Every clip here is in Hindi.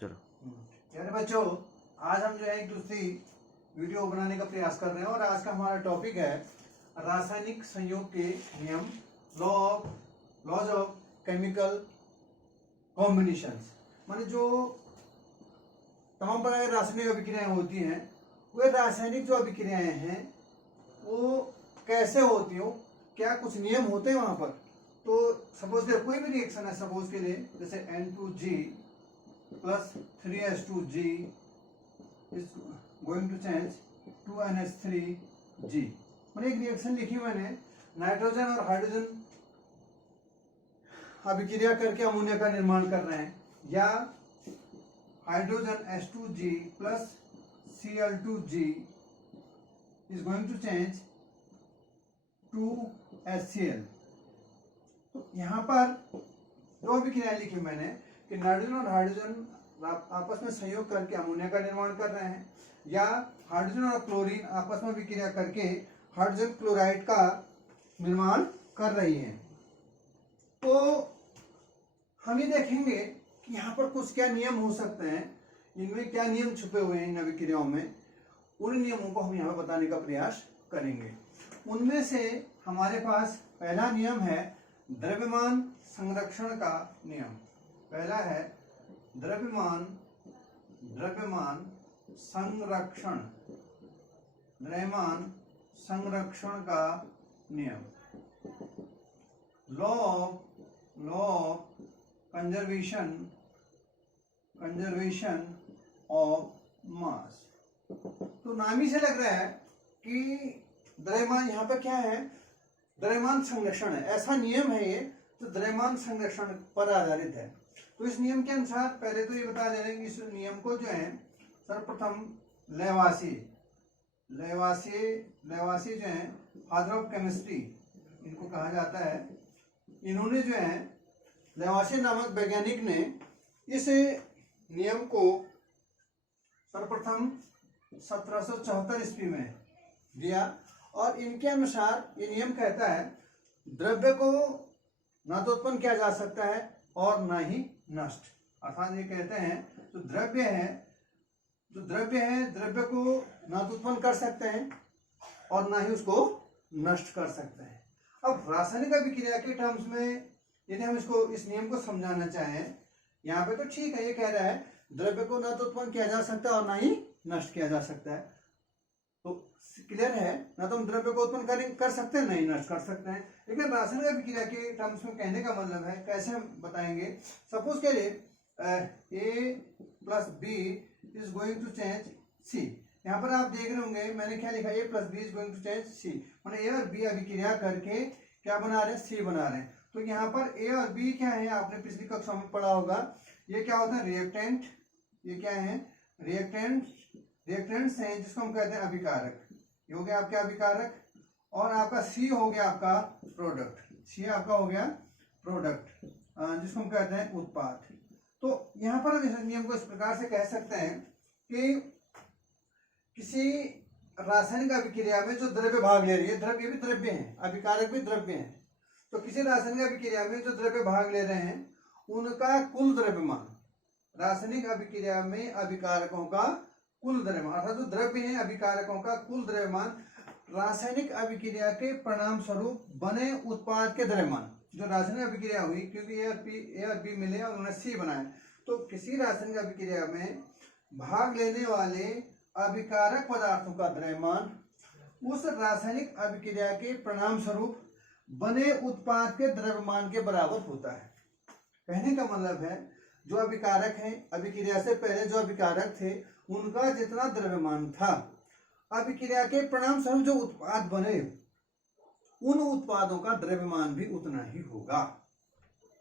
चलो प्यारे बच्चों, आज हम जो है एक दूसरी वीडियो बनाने का प्रयास कर रहे हैं और आज का हमारा टॉपिक है रासायनिक संयोग के नियम, लॉज ऑफ केमिकल कॉम्बिनेशंस। माने जो तमाम प्रकार की रासायनिक अभिक्रियाएं होती हैं, वे रासायनिक जो अभिक्रियाएं हैं वो कैसे होती हो, क्या कुछ नियम होते हैं वहां पर। तो सपोज के कोई भी रिएक्शन है, सपोज के लिए जैसे N2G plus 3H2G is going to change to NH3G। मैंने एक रिएक्शन लिखी मैंने, नाइट्रोजन और हाइड्रोजन अभिक्रिया करके अमोनिया का निर्माण कर रहे हैं, या hydrogen H2G plus Cl2G is going to change to HCl। तो यहाँ पर जो अभिक्रियाएं लिखी मैंने कि नाइट्रोजन और हाइड्रोजन आपस में संयोग करके अमोनिया का निर्माण कर रहे हैं, या हाइड्रोजन और क्लोरीन आपस में विक्रिया करके हाइड्रोजन क्लोराइड का निर्माण कर रही हैं। तो हम ये देखेंगे कि यहाँ पर कुछ क्या नियम हो सकते हैं, इनमें क्या नियम छुपे हुए हैं इन अभिक्रियाओं में। उन नियमों को हम यहाँ पर बताने का प्रयास करेंगे। उनमें से हमारे पास पहला नियम है द्रव्यमान संरक्षण का नियम। पहला है द्रव्यमान संरक्षण का नियम, law of conservation of mass. तो नाम ही से लग रहा है कि द्रव्यमान यहाँ पे क्या है, द्रव्यमान संरक्षण है, ऐसा नियम है ये, तो द्रव्यमान संरक्षण पर आधारित है। तो इस नियम के अनुसार पहले तो ये बता दे रहे हैं कि इस नियम को जो है सर्वप्रथम लेवासी जो है फादर ऑफ केमिस्ट्री इनको कहा जाता है, इन्होंने जो है लेवासी नामक वैज्ञानिक ने इस नियम को सर्वप्रथम 1774 ईस्वी में दिया। और इनके अनुसार ये नियम कहता है द्रव्य को ना तो उत्पन्न किया जा सकता है और ना ही नष्ट। अर्थात ये कहते हैं जो द्रव्य है द्रव्य को ना तो उत्पन्न कर सकते हैं और ना ही उसको नष्ट कर सकते हैं। अब रासायनिक अभिक्रिया के टर्म्स में यदि हम इस नियम को समझाना चाहें, यहाँ पे तो ठीक है, ये कह रहा है द्रव्य को ना तो उत्पन्न किया जा सकता और ना ही नष्ट किया जा सकता है। तो क्लियर है, ना तो हम द्रव्य को उत्पन्न कर सकते हैं, नहीं नष्ट कर सकते हैं। लेकिन रासायनिक अभिक्रिया के टर्म्स में कहने का मतलब है, कैसे हम बताएंगे। सपोज के लिए A plus B is going to change C। यहाँ पर आप देख रहे होंगे मैंने क्या लिखा, A plus B is going to change C, मैंने A और B अभिक्रिया करके क्या बना रहे हैं, C बना रहे हैं। तो यहाँ पर A और B क्या है, आपने पिछली कक्षा में पढ़ा होगा, ये क्या होता है रिएक्टेंट, ये क्या है रिएक्टेंट्स हैं जिसको हम कहते हैं अभिकारक। ये हो गया आपका अभिकारक, और आपका C हो गया आपका प्रोडक्ट, C आपका हो गया प्रोडक्ट जिसको हम कहते हैं उत्पाद। तो यहाँ पर इस नियम को इस प्रकार से कह सकते हैं कि किसी रासायनिक अभिक्रिया में जो द्रव्य भाग ले रही है, द्रव्य भी द्रव्य है, अभिकारक भी द्रव्य है, तो किसी रासायनिक अभिक्रिया में जो द्रव्य भाग ले रहे हैं उनका कुल द्रव्यमान, रासायनिक अभिक्रिया में अभिकारकों का कुल द्रव्यमान, अर्थात जो द्रव्य है अभिकारकों का कुल द्रव्यमान रासायनिक अभिक्रिया के परिणाम स्वरूप बने उत्पाद के द्रव्यमान, जो रासायनिक अभिक्रिया हुई, क्योंकि ए और बी मिले और उन्होंने C बनाया, तो किसी रासायनिक अभिक्रिया में भाग लेने वाले अभिकारक पदार्थों का द्रव्यमान उस रासायनिक अभिक्रिया के परिणाम स्वरूप बने उत्पाद के द्रव्यमान के बराबर होता है। कहने का मतलब है जो अभिकारक हैं, अभिक्रिया से पहले जो अभिकारक थे उनका जितना द्रव्यमान था, अभिक्रिया के परिणाम स्वरूप जो उत्पाद बने उन उत्पादों का द्रव्यमान भी उतना ही होगा।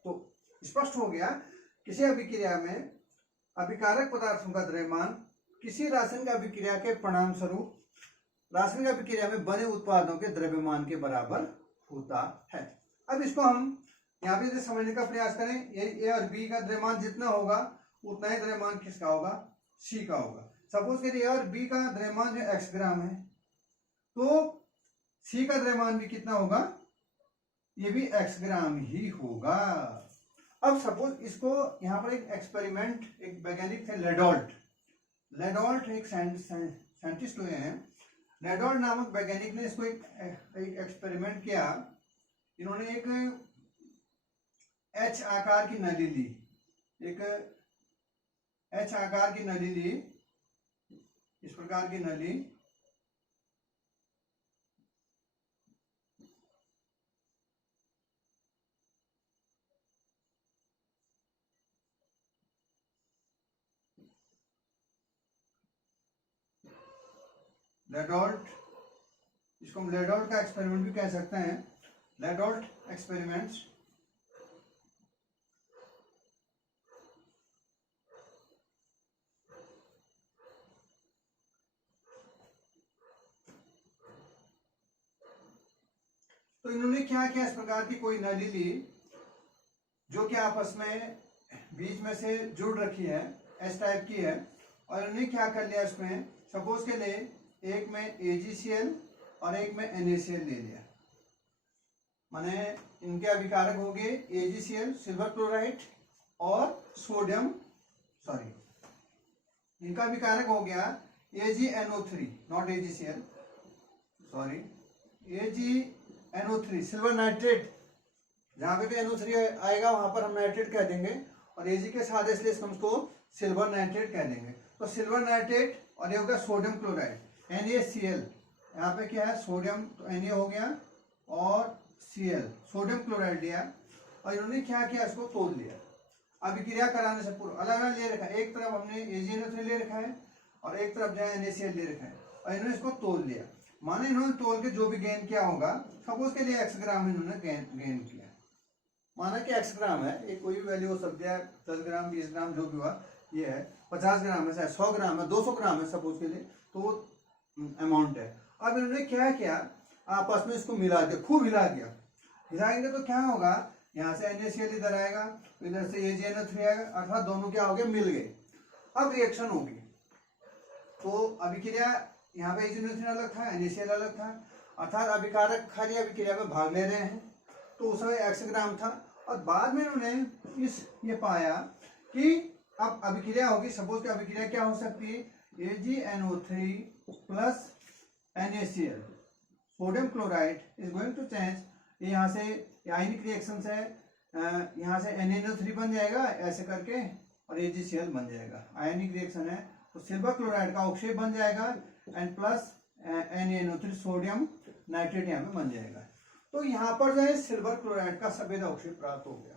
तो स्पष्ट हो गया, किसी अभिक्रिया में अभिकारक पदार्थों का द्रव्यमान किसी रासायनिक अभिक्रिया के परिणाम स्वरूप रासायनिक अभिक्रिया में बने उत्पादों के द्रव्यमान के बराबर होता है। अब इसको हम यहाँ पे समझने का प्रयास करें, ए और बी का द्रव्यमान जितना होगा उतना ही द्रव्यमान किसका होगा, C का होगा। सपोज करिए ए और बी का द्रव्यमान जो x ग्राम है, तो C का द्रव्यमान भी कितना होगा, ये भी x ग्राम ही होगा। अब सपोज इसको यहाँ पर एक एक्सपेरिमेंट, एक वैज्ञानिक थे लेडोल्ट, लेडोल्ट एक साइंटिस्ट हुए हैं, लेडोल्ट नामक वैज्ञानिक ने इसको एक एक्सपेरिमेंट किया। इन्होंने एक एच आकार की नली ली, एक एच आकार की नली ली, इस प्रकार की नली, लेडोल्ट, इसको हम लेडोल्ट का एक्सपेरिमेंट भी कह सकते हैं, लेडोल्ट एक्सपेरिमेंट्स। तो इन्होंने क्या किया, इस प्रकार की कोई नली ली जो कि आपस में बीच में से जुड़ रखी है, इस टाइप की है, और इन्होंने क्या कर लिया, इसमें सपोज के लिए एक में AgCl और एक में NaCl ले लिया, माने इनके अभिकारक हो गए AgCl सिल्वर क्लोराइड और सोडियम, सॉरी इनका अभिकारक हो गया AgNO3, not AgCl, sorry AgNO3 silver nitrate, जहां पे भी NO3 आएगा वहां पर हम नाइट्रेट कह देंगे, और Ag के साथ इसलिए हम उसको सिल्वर नाइट्रेट कह देंगे। तो सिल्वर नाइट्रेट और ये हो गया सोडियम क्लोराइड NaCl, यहाँ पे क्या है सोडियम, तो Na हो गया और Cl सोडियम क्लोराइड लिया, और इन्होंने क्या किया, इसको तोड़ लिया। अभिक्रिया कराने से पूर्व अलग अलग ले रखा है, एक तरफ हमने AgNO3 ले रखा है और एक तरफ जो है NaCl ले रखा है, और इन्होंने इसको तोड़ लिया। माने इन्होंने तोड़ के जो भी गेन किया होगा, सपोज के लिए x ग्राम इन्होंने गेन किया, माना कि x ग्राम है, एक कोई भी वैल्यू हो सकती है, 10 ग्राम 20 ग्राम जो भी हुआ, ये है 50 ग्राम है, 100 ग्राम है, 200 ग्राम है सपोज के लिए, तो अमाउंट है। अब इन्होंने क्या किया, आपस में इसको मिला दिया, खूब हिला दिया, हिलाएंगे तो क्या होगा, यहाँ से NaCl इधर आएगा, इधर से AgNO3 आएगा, अर्थात दोनों क्या हो गए, मिल गए। अब रिएक्शन होगी, तो अभिक्रिया यहाँ पे AgNO3 अलग था, NaCl अलग था, अर्थात अभिकारक खाली अभिक्रिया में भाग ले रहे हैं, तो उस समय x ग्राम था, और बाद में उन्होंने ये पाया कि अब अभिक्रिया होगी, सपोज की अभिक्रिया क्या हो सकती है, AgNO3 plus NaCl sodium chloride is going to change, यहाँ से आयनिक रिएक्शन से यहाँ से NaNO3 बन जाएगा ऐसे करके, और AgCl बन जाएगा, आयनिक रिएक्शन है, तो सिल्वर क्लोराइड का ऑक्साइड बन जाएगा and plus NaNO3 sodium nitrate यहाँ पे बन जाएगा। तो यहाँ पर जो है सिल्वर क्लोराइड का सफेद ऑक्साइड प्राप्त हो गया।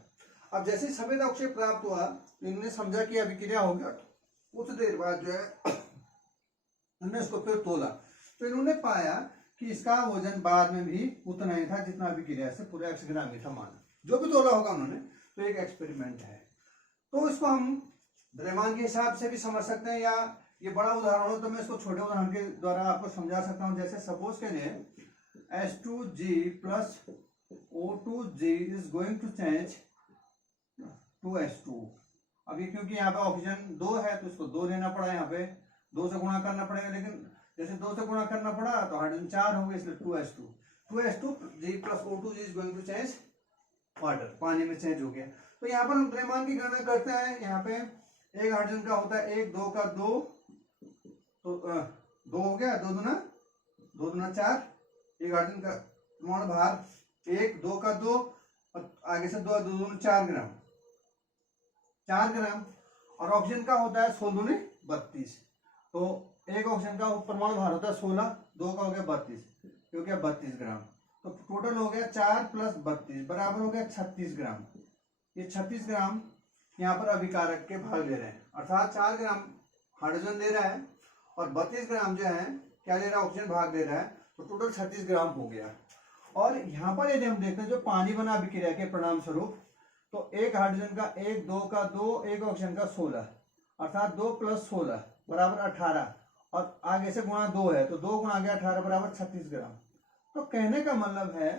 अब जैसे सफेद ऑक्साइड प्राप्त हुआ, तो इन्होंने समझा कि अभिक्रिया हो गया, कुछ देर बाद जो है इन्होंने इसको फिर तोला, तो इन्होंने पाया कि इसका वजन बाद में भी उतना ही था जितना अभिक्रिया से पूरा x ग्राम ही था, माना जो भी तोला होगा उन्होंने, तो एक एक्सपेरिमेंट है। तो इसको हम द्रव्यमान के हिसाब से भी समझ सकते हैं, या ये बड़ा उदाहरण हो तो मैं इसको छोटे उदाहरण के द्वारा आपको समझा सकता हूँ। जैसे सपोज के लिए H2G plus O2G is going to change to H2। अभी क्योंकि यहाँ पे ऑक्सीजन 2 है तो इसको 2 लेना पड़ा, यहाँ पे 2 से गुणा करना पड़ेगा, लेकिन जैसे 2 से गुणा करना पड़ा तो हाइड्रोजन 4 हो गए, इसलिए 2H2G plus O2G is going to change water, पानी में चेंज हो गया। तो यहाँ पर हम द्रव्यमान की गणना करते हैं, यहाँ पे एक हाइड्रोजन का होता है 1, 2 का 2, तो 2 हो गया, 2 दूना 4, एक हाइड्रोजन का मोल भार 1, 2 का 2, और आगे से 2 दूना 4 ग्राम, 4 ग्राम, और ऑक्सीजन का होता है 16 दूनी 32, तो एक ऑक्सीजन का परमाणु भार होता है 16, 2 का हो गया 32, हो गया 32 ग्राम, तो टोटल हो गया 4 प्लस 32 बराबर हो गया 36 ग्राम। ये 36 ग्राम यहाँ पर अभिकारक के भाग ले रहे हैं, अर्थात 4 ग्राम हाइड्रोजन ले रहा है और 32 ग्राम जो है क्या ले रहा है, ऑक्सीजन भाग ले रहा है, तो टोटल 36 ग्राम हो गया। और यहाँ पर यदि हम देखते हैं जो पानी बना अभिक्रिया के परिणाम स्वरूप, तो एक हाइड्रोजन का 1, 2 का 2, एक ऑक्सीजन का 16, अर्थात 2 प्लस 16 बराबर 18, और आगे से गुणा 2 है तो 2 गुणा गया 18 बराबर 36 ग्राम। तो कहने का मतलब है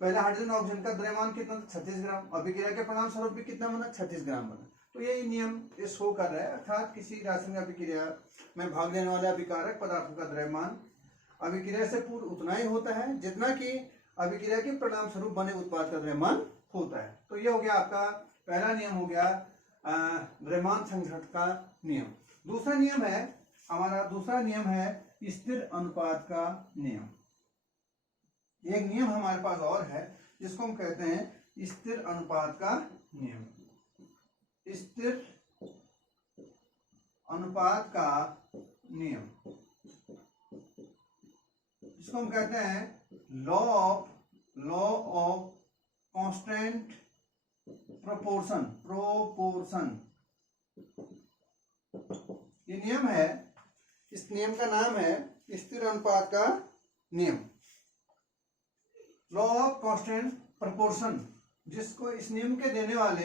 पहले हाइड्रोजन ऑक्सीजन का द्रव्यमान कितना था, 36 ग्राम, अभिक्रिया के परिणाम स्वरूप भी कितना बना, 36 ग्राम बना। तो यही नियम ये शो कर रहा है, अर्थात किसी रासायनिक अभिक्रिया में भाग लेने वाले अभिकारक पदार्थों का द्रव्यमान अभिक्रिया से पूर्व उतना ही होता है जितना कि अभिक्रिया के परिणाम स्वरूप बने उत्पाद का द्रव्यमान होता है। तो ये हो गया आपका पहला नियम, हो गया द्रव्यमान संघटन का नियम। दूसरा नियम है हमारा, दूसरा नियम है स्थिर अनुपात का नियम। एक नियम हमारे पास और है जिसको हम कहते हैं स्थिर अनुपात का नियम। स्थिर अनुपात का नियम, जिसको हम कहते हैं लॉ ऑफ कांस्टेंट प्रोपोर्शन। ये नियम है, इस नियम का नाम है स्थिर अनुपात का नियम, लॉ ऑफ कांस्टेंट प्रोपोर्शन, जिसको इस नियम के देने वाले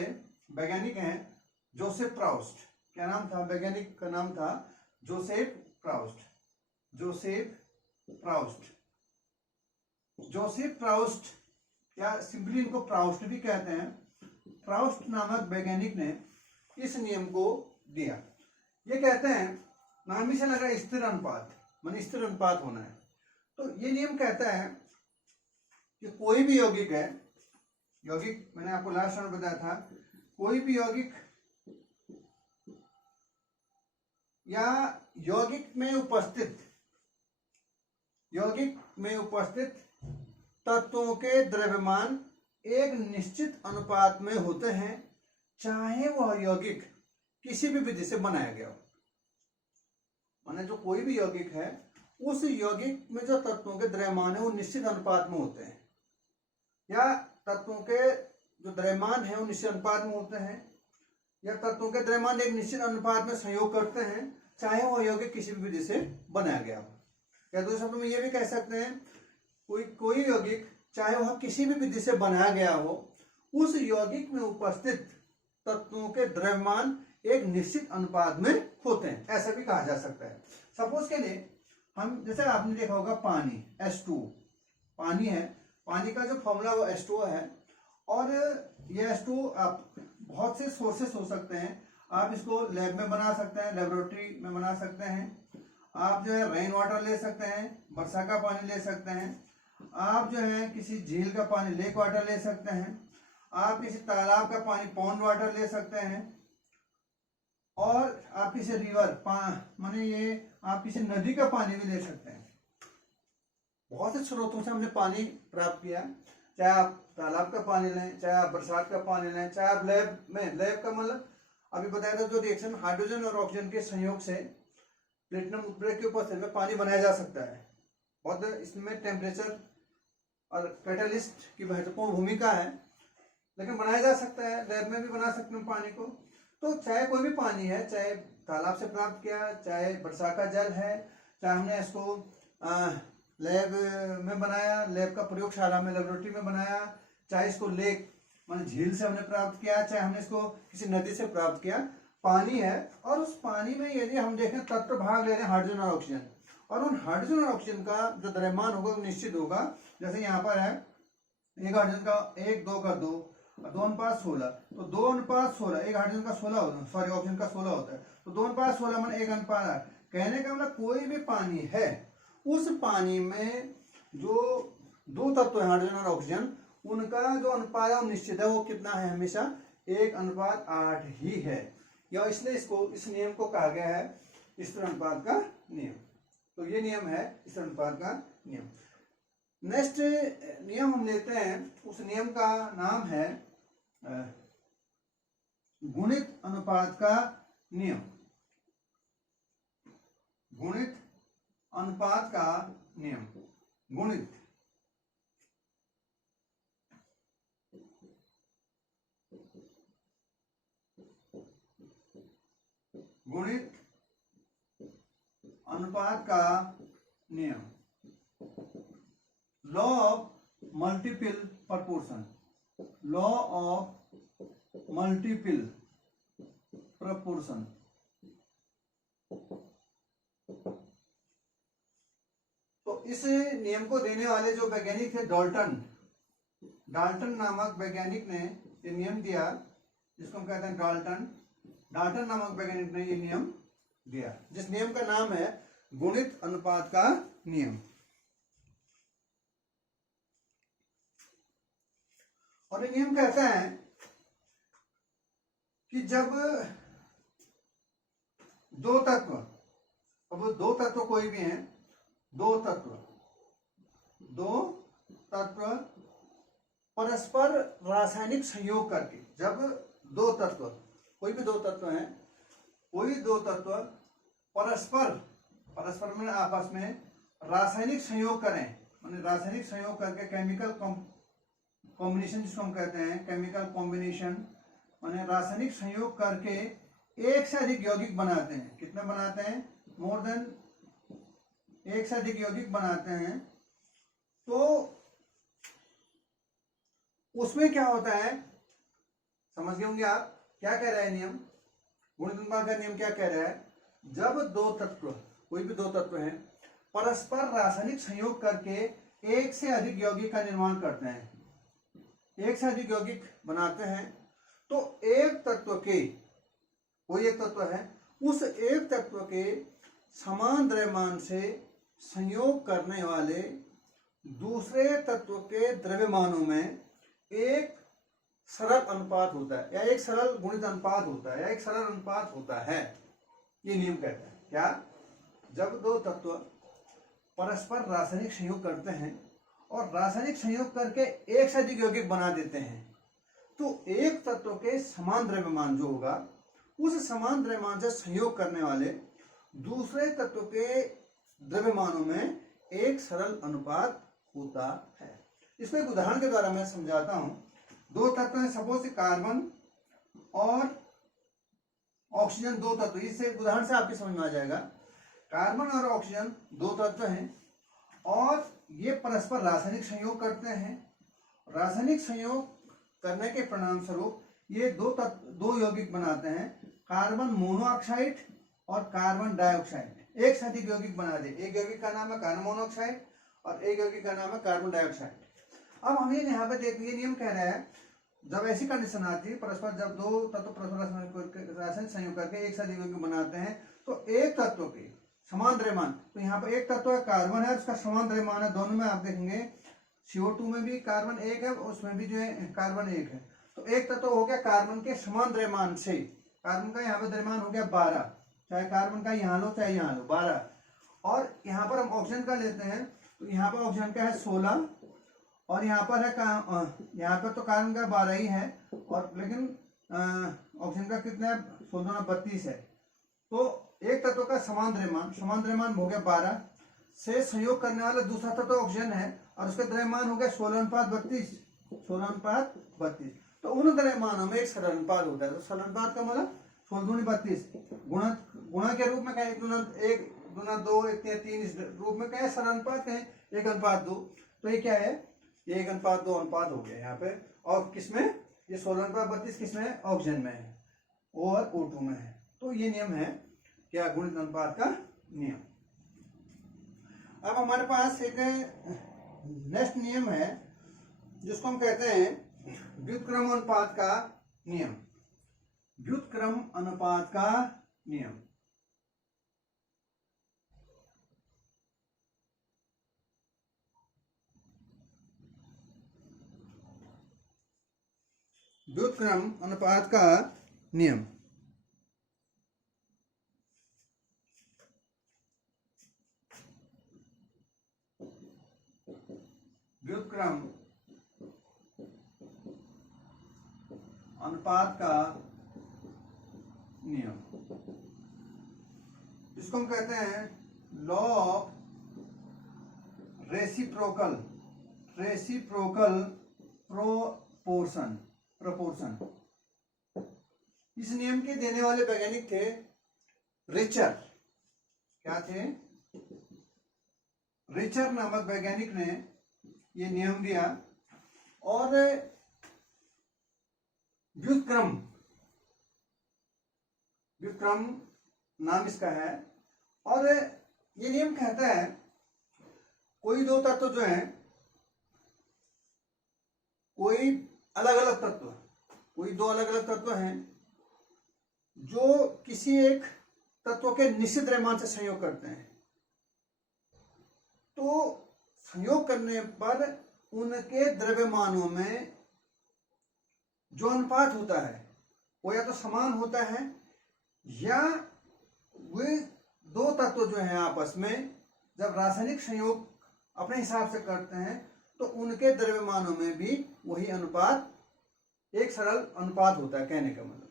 वैज्ञानिक हैं जोसेफ प्राउस्ट। क्या नाम था वैज्ञानिक का? नाम था जोसेफ प्राउस्ट। जोसेफ प्राउस्ट या सिंपली इनको प्राउस्ट भी कहते हैं। प्राउस्ट नामक वैज्ञानिक ने इस नियम को दिया। ये कहते हैं, नाम ही से लगा स्थिर अनुपात, माने स्थिर अनुपात होना है। तो ये नियम कहता है कि कोई भी यौगिक है, यौगिक मैंने आपको लास्ट में बताया था, कोई भी यौगिक या यौगिक में उपस्थित तत्वों के द्रव्यमान एक निश्चित अनुपात में होते हैं, चाहे वह यौगिक किसी भी विधि से बनाया गया हो। माने जो कोई भी यौगिक है, उस यौगिक में जो तत्वों के द्रव्यमान है वो निश्चित अनुपात में होते हैं, या तत्वों के जो द्रव्यमान है वो निश्चित अनुपात में होते हैं, या तत्वों के द्रव्यमान एक निश्चित अनुपात में संयोग करते हैं, चाहे वह यौगिक किसी भी विधि से बनाया गया हो। या दूसरे शब्दों में ये भी कह सकते हैं, कोई यौगिक चाहे वह किसी भी विधि से बनाया गया हो, उस यौगिक में उपस्थित तत्वों के द्रव्यमान एक निश्चित अनुपात में होते हैं, ऐसा भी कहा जा सकता है। सपोज के लिए हम, जैसे आपने देखा होगा पानी H2 पानी है, पानी का जो फॉर्मूला वो H2O है, और ये H2O आप बहुत से सोर्सेस हो सकते हैं। आप इसको लैब में बना सकते हैं, लेबोरेटरी में बना सकते हैं। आप जो है रेन वाटर ले सकते हैं, वर्षा का पानी ले सकते हैं। आप जो है किसी झील का पानी लेक वाटर ले सकते हैं। आप किसी तालाब का पानी पॉन्ड वाटर ले सकते हैं। और आप किसी रिवर माने ये आप किसी नदी का पानी भी ले सकते हैं। बहुत से स्रोतों से हमने पानी प्राप्त किया, चाहे आप तालाब का पानी लें, चाहे आप बरसात का पानी लें, चाहे आप लैब का मतलब अभी बताया था जो रिएक्शन हाइड्रोजन और ऑक्सीजन के संयोग से प्लेटिनम उत्प्रेरक के उपस्थिति में पानी बनाया जा सकता है। बहुत इसमें टेम्परेचर और कैटलिस्ट की महत्वपूर्ण भूमिका है, लेकिन बनाया जा सकता है, लैब में भी बना सकते हैं पानी को। तो चाहे कोई भी पानी है, चाहे तालाब से प्राप्त किया, चाहे वर्षा का जल है, चाहे हमने इसको लैब में बनाया, लैब का प्रयोगशाला में लेबोरेटरी में बनाया, चाहे इसको लेक मान झील से हमने प्राप्त किया, चाहे हमने इसको किसी नदी से प्राप्त किया, पानी है। और उस पानी में यदि हम देखें तत्व भाग ले रहे हैं हाइड्रोजन और ऑक्सीजन, और उन हाइड्रोजन और ऑक्सीजन का जो द्रव्यमान होगा वो निश्चित होगा। जैसे यहाँ पर है एक हाइड्रोजन का 1, 2 का 2, 2:16, तो 2:16, एक हाइड्रोजन का 16 होता है, सॉरी ऑक्सीजन का 16 होता है, तो 2:16 मान 1:8। कहने का मतलब कोई भी पानी है, उस पानी में जो दो तत्व है हाइड्रोजन और ऑक्सीजन, उनका जो अनुपात है वो निश्चित है, वो कितना है? हमेशा 1:8 ही है। या इसलिए इस नियम को कहा गया है स्थिर अनुपात का नियम। तो ये नियम है स्थिर अनुपात का नियम। नेक्स्ट नियम हम लेते हैं, उस नियम का नाम है गुणित अनुपात का नियम। गुणित अनुपात का नियम। गुणित अनुपात का नियम, law of multiple proportion. Law of multiple proportion. तो इस नियम को देने वाले जो वैज्ञानिक थे डाल्टन नामक वैज्ञानिक ने ये नियम दिया, जिसको हम कहते हैं डाल्टन नामक वैज्ञानिक ने ये नियम दिया, जिस नियम का नाम है गुणित अनुपात का नियम। और ये नियम कहता है कि जब दो तत्व, अब वो दो तत्व कोई भी हैं, दो तत्व परस्पर रासायनिक संयोग करके, जब दो तत्व, कोई भी दो तत्व हैं, कोई दो तत्व परस्पर में आपस में रासायनिक संयोग करें, माने रासायनिक संयोग करके केमिकल कॉम्बिनेशन जिसको हम कहते हैं, केमिकल कॉम्बिनेशन माने रासायनिक संयोग करके एक से अधिक यौगिक बनाते हैं। कितने बनाते हैं? मोर देन एक से अधिक यौगिक बनाते हैं। तो उसमें क्या होता है, समझ गए होंगे आप क्या कह रहा है नियम, गुणित अनुपात का नियम क्या कह रहा है? जब दो तत्व, कोई भी दो तत्व हैं, परस्पर रासायनिक संयोग करके एक से अधिक यौगिक का निर्माण करते हैं, एक से अधिक यौगिक बनाते हैं, तो एक तत्व के, कोई एक तत्व है, उस एक तत्व के समान द्रव्यमान से संयोग करने वाले दूसरे तत्व के द्रव्यमानों में एक सरल अनुपात होता है, या एक सरल गुणित अनुपात होता है, या एक सरल अनुपात होता है। ये नियम कहता है क्या? जब दो तत्व परस्पर रासायनिक संयोग करते हैं और रासायनिक संयोग करके एक से अधिक यौगिक बना देते हैं, तो एक तत्व के समान द्रव्यमान जो होगा, उस समान द्रव्यमान से संयोग करने वाले दूसरे तत्व के द्रव्यमानों में एक सरल अनुपात होता है। इसको एक उदाहरण के द्वारा मैं समझाता हूं। दो तत्व हैं, सपोज कार्बन और ऑक्सीजन, दो तत्व, इससे उदाहरण से आपके समझ में आ जाएगा। कार्बन और ऑक्सीजन दो तत्व हैं और ये परस्पर रासायनिक संयोग करते हैं। रासायनिक संयोग करने के परिणाम स्वरूप ये दो यौगिक बनाते हैं, कार्बन मोनोऑक्साइड और कार्बन डाइऑक्साइड। एक से अधिक यौगिक बना दे, एक यौगिक का नाम है कार्बन मोनोऑक्साइड और एक यौगिक का नाम है कार्बन डाइऑक्साइड। अब हम ये यहाँ पे देखिए, नियम कह रहा है जब ऐसी कंडीशन आती है, परस्पर जब दो तत्व परस्पर रासायनिक संयोग करके एक से अधिक यौगिक बनाते हैं, तो एक तत्व के समान द्रव्यमान, तो यहाँ पर एक तत्व है कार्बन है, उसका समान द्रव्यमान है, दोनों में आप देखेंगे CO2 में भी कार्बन एक है, उसमें भी जो है कार्बन एक है। तो एक तत्व हो गया कार्बन के समान द्रव्यमान से, कार्बन का यहाँ पे द्रव्यमान हो गया 12, चाहे कार्बन का यहाँ लो चाहे यहाँ लो 12। और यहाँ पर हम ऑक्सीजन का लेते हैं, तो यहाँ पर ऑक्सीजन का है 16 और यहाँ पर है यहाँ पर तो कार्बन का 12 ही है, और लेकिन ऑक्सीजन का कितना है? 16 32 है। तो एक तत्व का समान द्रव्यमान हो गया 12 से संयोग करने वाला दूसरा तत्व ऑक्सीजन है और उसका द्रव्यमान हो गया 16:32। तो उन द्रव्यमानों में एक सरल अनुपात होता है। तो सरल अनुपात का मतलब 16:32 गुणा के रूप में कहें, 1 गुना 2 3 इस रूप में कहें, सरल अनुपात कहें 1:2। तो ये क्या है? ये 1:2 अनुपात हो गया यहाँ पे। और किसमें? ये 16:32 किसमें? ऑक्सीजन में है और O2 में है। तो ये नियम है क्या? गुणित अनुपात का नियम। अब हमारे पास एक नेक्स्ट नियम है जिसको हम कहते हैं व्युत्क्रम अनुपात का नियम। व्युत्क्रम अनुपात का नियम। व्युत्क्रम अनुपात का नियम। व्युत्क्रम अनुपात का नियम, जिसको हम कहते हैं लॉ ऑफ रेसिप्रोकल प्रोपोर्शन। इस नियम के देने वाले वैज्ञानिक थे रिचर। क्या थे? रिचर नामक वैज्ञानिक ने ये नियम दिया। और व्युत्क्रम नाम इसका है। और ये नियम कहता है कोई दो तत्व जो हैं, कोई दो अलग अलग तत्व हैं जो किसी एक तत्व के निश्चित द्रव्यमान से संयोग करते हैं, तो संयोग करने पर उनके द्रव्यमानों में जो अनुपात होता है वो या तो समान होता है, या वे दो तत्व जो हैं आपस में जब रासायनिक संयोग अपने हिसाब से करते हैं तो उनके द्रव्यमानों में भी वही अनुपात एक सरल अनुपात होता है। कहने का मतलब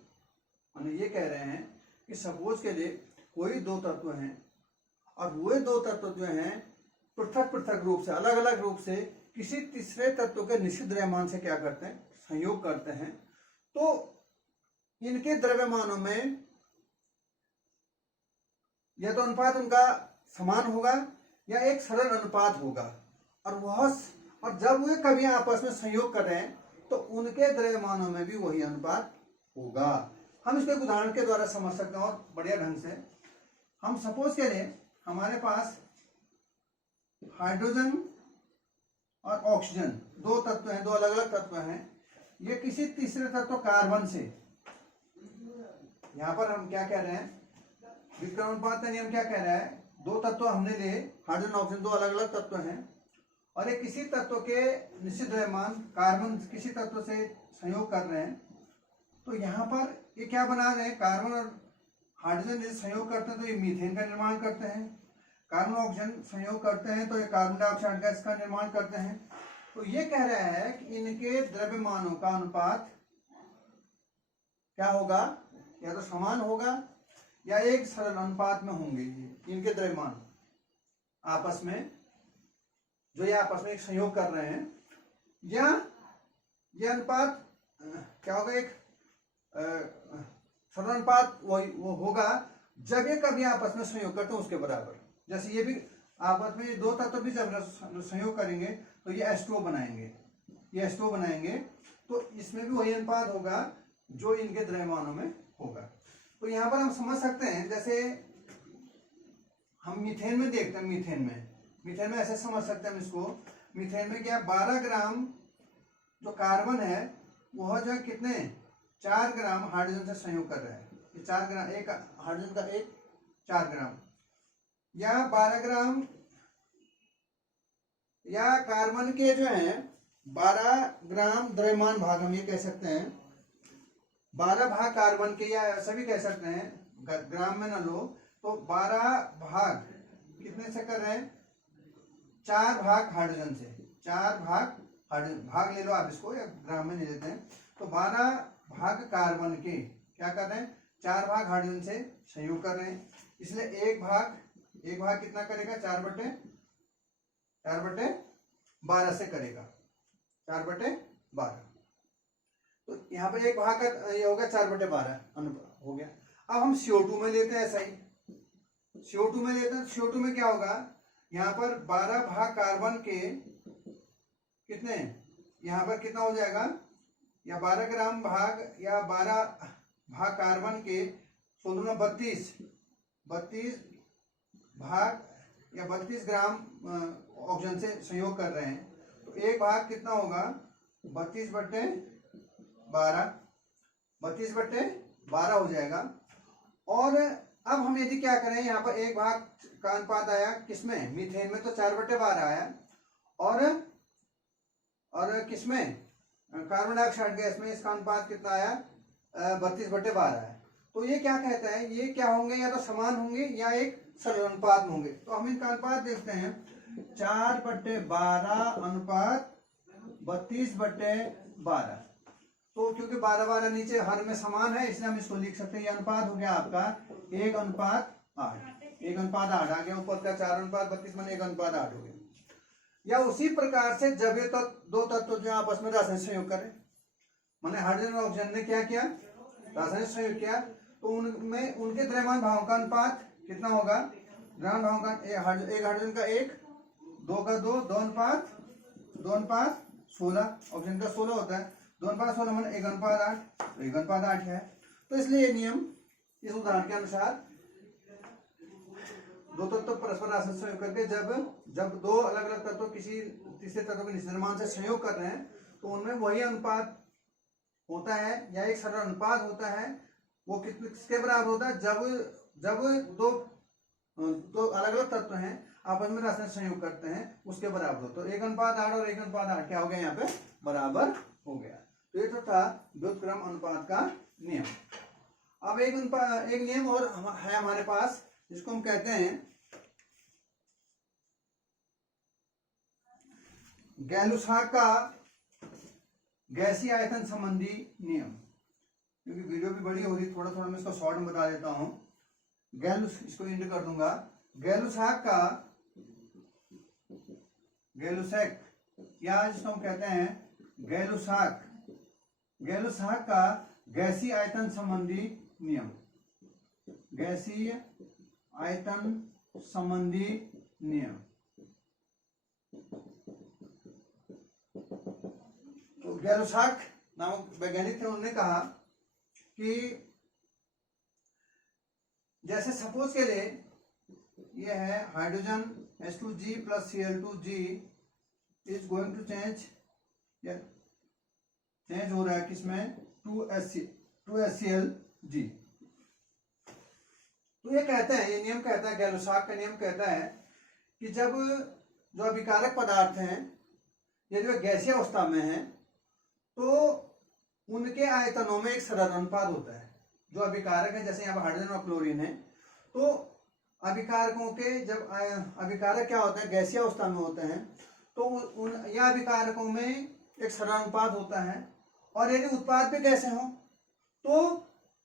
माने ये कह रहे हैं कि सपोज के लिए कोई दो तत्व हैं और वे दो तत्व जो हैं पृथक पृथक रूप से, अलग अलग रूप से किसी तीसरे तत्व के निश्चित द्रव्यमान से क्या करते हैं, संयोग करते हैं, तो इनके द्रव्यमानों में या तो अनुपात उनका समान होगा या एक सरल अनुपात होगा, और जब वे कभी आपस में संयोग कर रहे हैं तो उनके द्रव्यमानों में भी वही अनुपात होगा। हम इसको एक उदाहरण के द्वारा समझ सकते हैं और बढ़िया ढंग से। हम सपोज के लिए हमारे पास हाइड्रोजन और ऑक्सीजन दो तत्व हैं, दो अलग अलग तत्व हैं, ये किसी तीसरे तत्व कार्बन से, यहां पर हम क्या कह रहे हैं, विक्रम अनुपात का नियम क्या कह रहा है, दो तत्व हमने लिए हाइड्रोजन ऑक्सीजन, दो अलग अलग तत्व हैं, और एक किसी तत्व के निश्चित द्रव्यमान कार्बन किसी तत्व से संयोग कर रहे हैं, तो यहाँ पर ये क्या बना रहे हैं, कार्बन और हाइड्रोजन जैसे संयोग करते हैं तो ये मीथेन का निर्माण करते हैं, कार्बन ऑक्सीजन संयोग करते हैं तो ये कार्बन डाइऑक्साइड गैस का निर्माण करते हैं। तो ये कह रहा है कि इनके द्रव्यमानों का अनुपात क्या होगा, या तो समान होगा या एक सरल अनुपात में होंगे। इनके द्रव्यमान आपस में जो ये आपस में एक संयोग कर रहे हैं, या यह अनुपात क्या होगा, एक सरल अनुपात वो होगा जब ये कभी आपस में संयोग करते हैं उसके बराबर। जैसे ये भी आपस में दो तत्व भी जब संयोग करेंगे तो ये H2O बनाएंगे, ये H2O बनाएंगे, तो इसमें भी वही अनुपात होगा जो इनके द्रव्यमानों में होगा। तो यहाँ पर हम समझ सकते हैं, जैसे हम मीथेन में देखते हैं, मीथेन में ऐसे समझ सकते हैं हम इसको, मीथेन में क्या 12 ग्राम जो कार्बन है वह जो है कितने 4 ग्राम हाइड्रोजन से संयोग कर रहा है, 4 ग्राम, एक हाइड्रोजन का एक 4 ग्राम, या 12 ग्राम, या कार्बन के जो है 12 ग्राम द्रव्यमान भाग हम ये कह सकते हैं, 12 भाग कार्बन के, या ऐसा भी कह सकते हैं, ग्राम में ना लो तो 12 भाग कितने से कर रहे हैं, 4 भाग हाइड्रोजन से, 4 भाग हाइड्रोजन, भाग ले लो आप इसको, या ग्राम में ले लेते हैं, तो 12 भाग कार्बन के क्या कर रहे हैं, 4 भाग हाइड्रोजन से संयोग कर रहे हैं, इसलिए एक भाग कितना करेगा, 4/12 से करेगा, 4/12, तो यहाँ पे एक भाग का ये होगा 4/12 हो गया। अब हम CO2 में लेते हैं, ऐसा ही CO2 में लेते हैं, CO2 में क्या होगा, यहाँ पर 12 भाग कार्बन के कितने, यहाँ पर कितना हो जाएगा, या 12 ग्राम भाग, या 12 भाग कार्बन के 32 भाग या 32 ग्राम ऑक्सीजन से संयोग कर रहे हैं, तो एक भाग कितना होगा, 32/12 हो जाएगा। और अब हम यदि क्या करें, यहाँ पर एक भाग का अनुपात आया किसमें, मीथेन में तो 4/12 आया, और किसमें, कार्बन डाइऑक्साइड गैस में इसका अनुपात कितना आया, 32/12 है। तो ये क्या कहता है, ये क्या होंगे, या तो समान होंगे या एक सरल अनुपात में होंगे। तो हम इनका अनुपात देखते हैं, 4/12 अनुपात 32/12, तो क्योंकि 12 नीचे हर में समान है इसलिए हम इसको लिख सकते हैं, ये अनुपात हो गया आपका 1:8, 1:8 आ गया, ऊपर का 4:32 में 1:8 हो गया। या उसी प्रकार से जब ये तो दो तत्व जो आपस में रासायनिक संयोग करें, माने हाइड्रोजन और ऑक्सीजन ने क्या किया, रासायनिक संयोग किया, तो उनमें उनके द्रव्यमान भावों का अनुपात कितना होगा, द्रव्यमान भावों का एक हाइड्रोजन का 1, 2 का 2, 2:16, ऑक्सीजन का 16 होता है, 2:16 माने 1:8, तो 1:8 है। तो इसलिए ये नियम इस उदाहरण के अनुसार दो तत्व परस्पर रासायनिक संयोग करके जब दो अलग अलग तत्व किसी तीसरे तत्व के निश्चित द्रव्यमान से संयोग कर रहे हैं तो उनमें वही अनुपात होता है या एक सरल अनुपात होता है। वो किसके बराबर होता है, जब दो अलग अलग तत्व हैं आपस में रासायनिक संयोग करते हैं उसके बराबर हो। तो 1:8 और 1:8 क्या हो गया, यहाँ पे बराबर हो गया। तो ये तो था व्युत्क्रम अनुपात का नियम। अब एक नियम और है हमारे पास, जिसको हम कहते हैं गैलुसाक का गैसीय आयतन संबंधी नियम। क्योंकि वीडियो भी बड़ी हो रही, थोड़ा थोड़ा मैं इसको शॉर्ट में बता देता हूं। इसको इंड कर दूंगा। गैलुसाक या जिसको हम कहते हैं गैलुसाक का गैसीय आयतन संबंधी नियम, गैसीय आयतन संबंधी नियम। तो गैलुसाक नामक वैज्ञानिक थे, उन्होंने कहा कि जैसे सपोज के लिए ये है hydrogen H2G plus Cl2G is going to change हो रहा है किसमें 2HCl-G। तो ये कहते हैं, ये नियम कहता है, गैलुसाक का नियम कहता है कि जब जो अभिकारक पदार्थ हैं यदि वे गैसीय अवस्था में हैं तो उनके आयतनों में एक सरल अनुपात होता है। जो अभिकारक है, जैसे यहाँ पर हाइड्रोजन और क्लोरीन है, तो अभिकारकों के जब अभिकारक क्या होता है गैसीय अवस्था में होते हैं तो उन या अभिकारकों में एक सरल अनुपात होता है, और यदि उत्पाद भी गैसें हों तो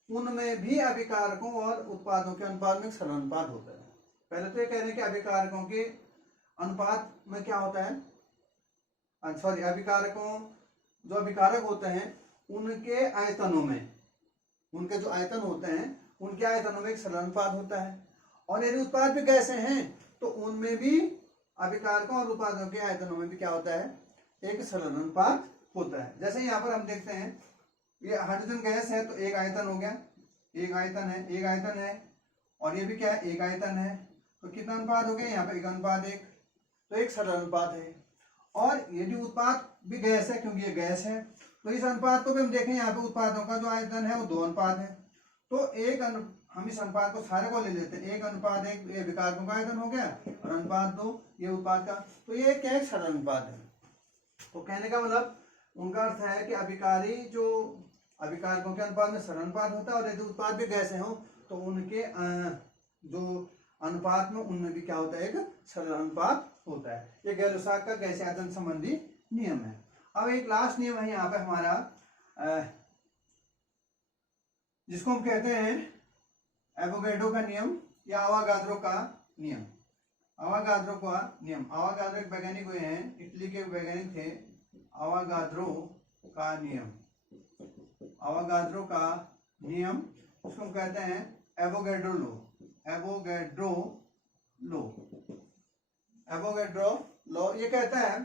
उनमें भी अभिकारकों और उत्पादों के अनुपात में एक सरल अनुपात होता है। पहले तो ये कह रहे हैं कि अभिकारकों के अनुपात में क्या होता है, अभिकारकों जो अभिकारक होते हैं उनके आयतनों में, उनके जो आयतन होते हैं उनके आयतनों में एक सरल अनुपात होता है, और यदि उत्पाद भी गैसें हैं तो उनमें भी अभिकारकों और उत्पादों के आयतनों में भी क्या होता है, एक सरल अनुपात होता है। जैसे यहाँ पर हम देखते हैं ये हाइड्रोजन गैस है तो एक आयतन हो गया, एक आयतन है, और ये भी क्या है, एक आयतन है, तो कितना अनुपात हो गया यहाँ पे 1:1, तो एक सरल अनुपात है। और यदि उत्पाद भी गैस है, क्योंकि ये गैस है, तो इस अनुपात को भी हम देखें, यहाँ पे उत्पादों का जो आयतन है वो 2:1 है, तो हम इस अनुपात को सारे को ले लेते हैं, 1:1, ये विकारकों का आयतन हो गया, और अनुपात 2 ये उत्पाद का, तो ये क्या है, सरल अनुपात है। तो कहने का मतलब उनका अर्थ है कि अभिकारकों के अनुपात में सरल अनुपात होता है, और यदि उत्पाद भी गैसें हो तो उनके जो अनुपात में उनमें भी क्या होता है, एक सरल अनुपात होता है। ये गैलुसाक का गैसीय आयतन संबंधी नियम है। अब एक लास्ट नियम है यहाँ पे हमारा, जिसको हम कहते हैं एवोगैड्रो का नियम या अवागाद्रो का नियम। अवागाद्रो एक वैज्ञानिक हुए हैं, इटली के वैज्ञानिक थे। अवागाद्रो का नियम उसको हम कहते हैं एवोगैड्रो लॉ। ये कहता है,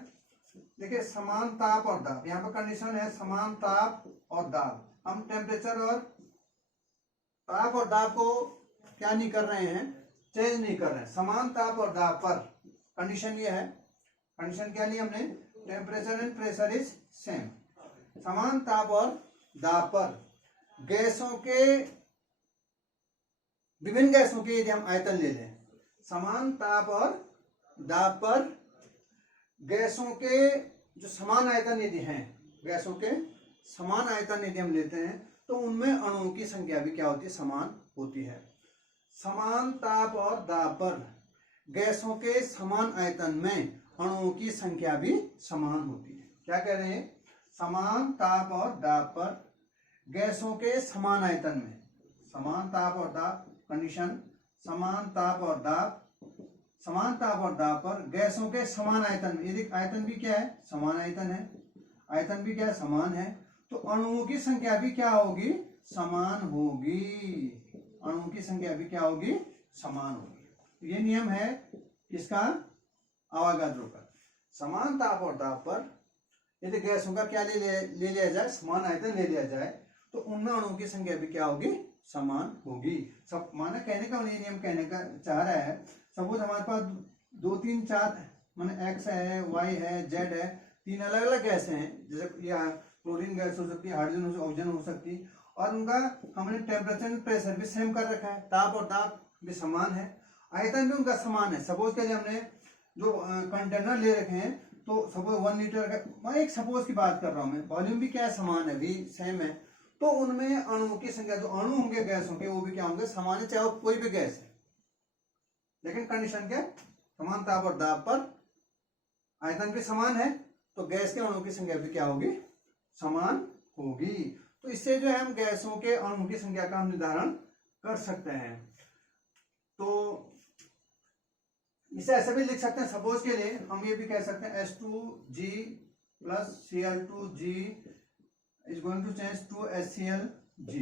देखिए, समान ताप और दाब, यहाँ पर कंडीशन है समान ताप और दाब। हम टेम्परेचर और ताप और दाब को क्या नहीं कर रहे हैं, चेंज नहीं कर रहे हैं। समान ताप और दाब पर कंडीशन ये है, कंडीशन क्या ली हमने, temperature and pressure is same. समान ताप और दाब पर विभिन्न गैसों के यदि हम आयतन ले लें, समान ताप और दाब पर गैसों के जो समान आयतन यदि हैं, गैसों के समान आयतन यदि हम लेते हैं तो उनमें अणुओं की संख्या भी क्या होती है, समान होती है। समान ताप और दाब पर गैसों के समान आयतन में अणुओं की संख्या भी समान होती है। क्या कह रहे हैं, समान ताप और दाब पर गैसों के समान आयतन में, समान ताप और दाब कंडीशन, समान ताप और दाब पर गैसों के समान आयतन में, यदि आयतन भी क्या है, समान आयतन है, आयतन भी क्या है, समान है, तो अणुओं की संख्या भी क्या होगी, समान होगी। अणुओं की संख्या भी क्या होगी, समान होगी। ये नियम है किसका, अवागाद्रो का। समान ताप और दाब पर यदि गैसों का क्या ले लिया जाए, समान आयतन ले लिया जाए, तो उनमें अणुओं की संख्या भी क्या होगी, समान होगी। सब माना कहने का ये नियम कहने का चाह रहा है, सपोज हमारे पास 2 3 4 माने एक्स है, वाई है, जेड है, 3 अलग अलग गैसें हैं, जैसे या क्लोरीन गैस हो सकती है, हाइड्रोजन ऑक्सीजन हो सकती है, और उनका हमने टेम्परेचर एंड प्रेशर भी सेम कर रखा है, ताप और दाब भी समान है, आयतन भी उनका समान है। सपोज के लिए हमने जो कंटेनर ले रखे हैं तो सपोज 1 लीटर का, मैं एक सपोज की बात कर रहा हूँ, मैं वॉल्यूम भी क्या है, समान है भी, सेम है, तो उनमें अणुओं की संख्या, जो अणु होंगे गैसों के, वो भी क्या होंगे, समान है, चाहे वो कोई भी गैस है, लेकिन कंडीशन क्या, समान ताप और दाब पर आयतन भी समान है, तो गैस के अणुओं की संख्या भी क्या होगी, समान होगी। तो इससे जो है हम गैसों के अणुओं की संख्या का हम निर्धारण कर सकते हैं। तो इसे ऐसे भी लिख सकते हैं, सपोज के लिए हम ये भी कह सकते हैं H2G plus Cl2G is going to change to HClG।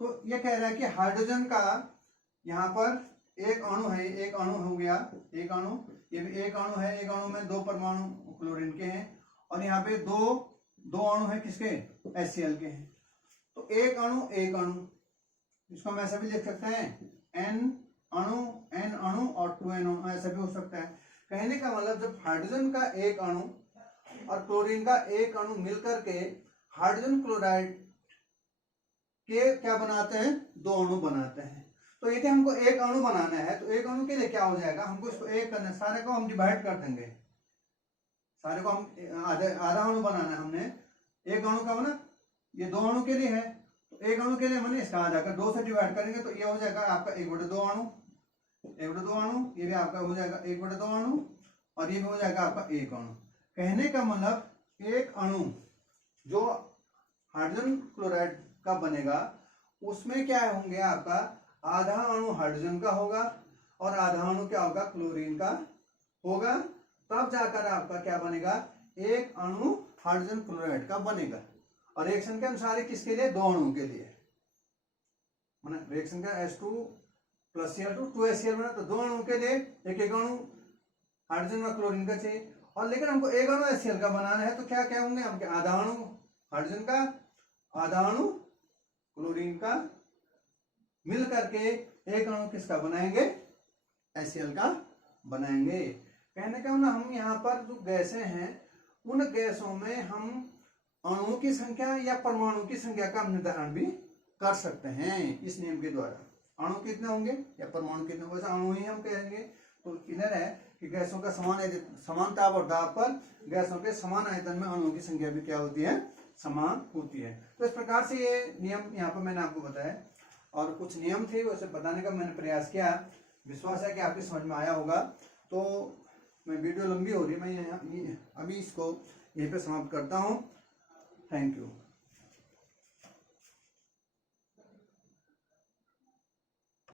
तो ये कह रहा है कि हाइड्रोजन का यहाँ पर एक अणु है, एक अणु हो गया, एक अणु, ये भी एक अणु है, एक अणु में 2 परमाणु क्लोरीन के हैं, और यहाँ पे दो अणु है किसके, HCl के हैं। तो एक अणु, इसको हम ऐसा भी लिख सकते हैं N अणु और 2 N अणु, ऐसा भी हो सकता है। कहने का मतलब जब हाइड्रोजन का एक अणु और क्लोरीन का एक अणु मिलकर के हाइड्रोजन क्लोराइड के क्या बनाते हैं, 2 अणु बनाते हैं। तो यदि हमको एक अणु बनाना है, तो एक अणु के लिए क्या हो जाएगा, हमको इसको एक करना, सारे को हम डिवाइड कर देंगे, सारे को हम आधा अणु बनाना है हमने, एक अणु का बना, ये 2 अणु के लिए है, तो एक अणु के लिए मैंने इसका आधा कर 2 से डिवाइड करेंगे, तो ये हो जाएगा आपका 1/2 अणु, 1/2 अणु, ये भी आपका हो जाएगा 1/2 अणु, और ये भी हो जाएगा आपका एक अणु। कहने का मतलब एक अणु जो हाइड्रोजन क्लोराइड का बनेगा, उसमें क्या होंगे, आपका आधा अणु हाइड्रोजन का होगा और आधा अणु क्या होगा, क्लोरीन का होगा, तब जाकर आपका क्या बनेगा, एक अणु हाइड्रोजन क्लोराइड का बनेगा। और रिएक्शन के अनुसार किसके लिए, 2 अणुओं के लिए, मतलब रिएक्शन का H2 प्लस Cl2 2HCl बना, तो 2 अणुओं के लिए एक अणु हाइड्रोजन और क्लोरीन का चाहिए, और लेकिन हमको एक अणु HCl का बनाना है, तो क्या क्या होंगे, हमके आधा अणु हाइड्रोजन का, आधा अणु क्लोरीन का, मिल करके एक अणु किसका बनाएंगे, HCl का बनाएंगे। कहने का मतलब हम यहाँ पर जो गैसें हैं, उन गैसों में हम अणुओं की संख्या या परमाणु की संख्या का निर्धारण भी कर सकते हैं इस नियम के द्वारा। अणु कितने होंगे या परमाणु कितने, वैसे अणु ही हम कहेंगे। तो क्लियर है कि गैसों का समान ताप और दाब पर गैसों के समान आयतन में अणुओं की संख्या भी क्या होती है, समान होती है। तो इस प्रकार से ये नियम यहाँ पर मैंने आपको बताया, और कुछ नियम थे उसे बताने का मैंने प्रयास किया। विश्वास है कि आपकी समझ में आया होगा। तो मैं वीडियो लंबी हो रही है, मैं अभी इसको यहीं पे समाप्त करता हूँ। Thank you.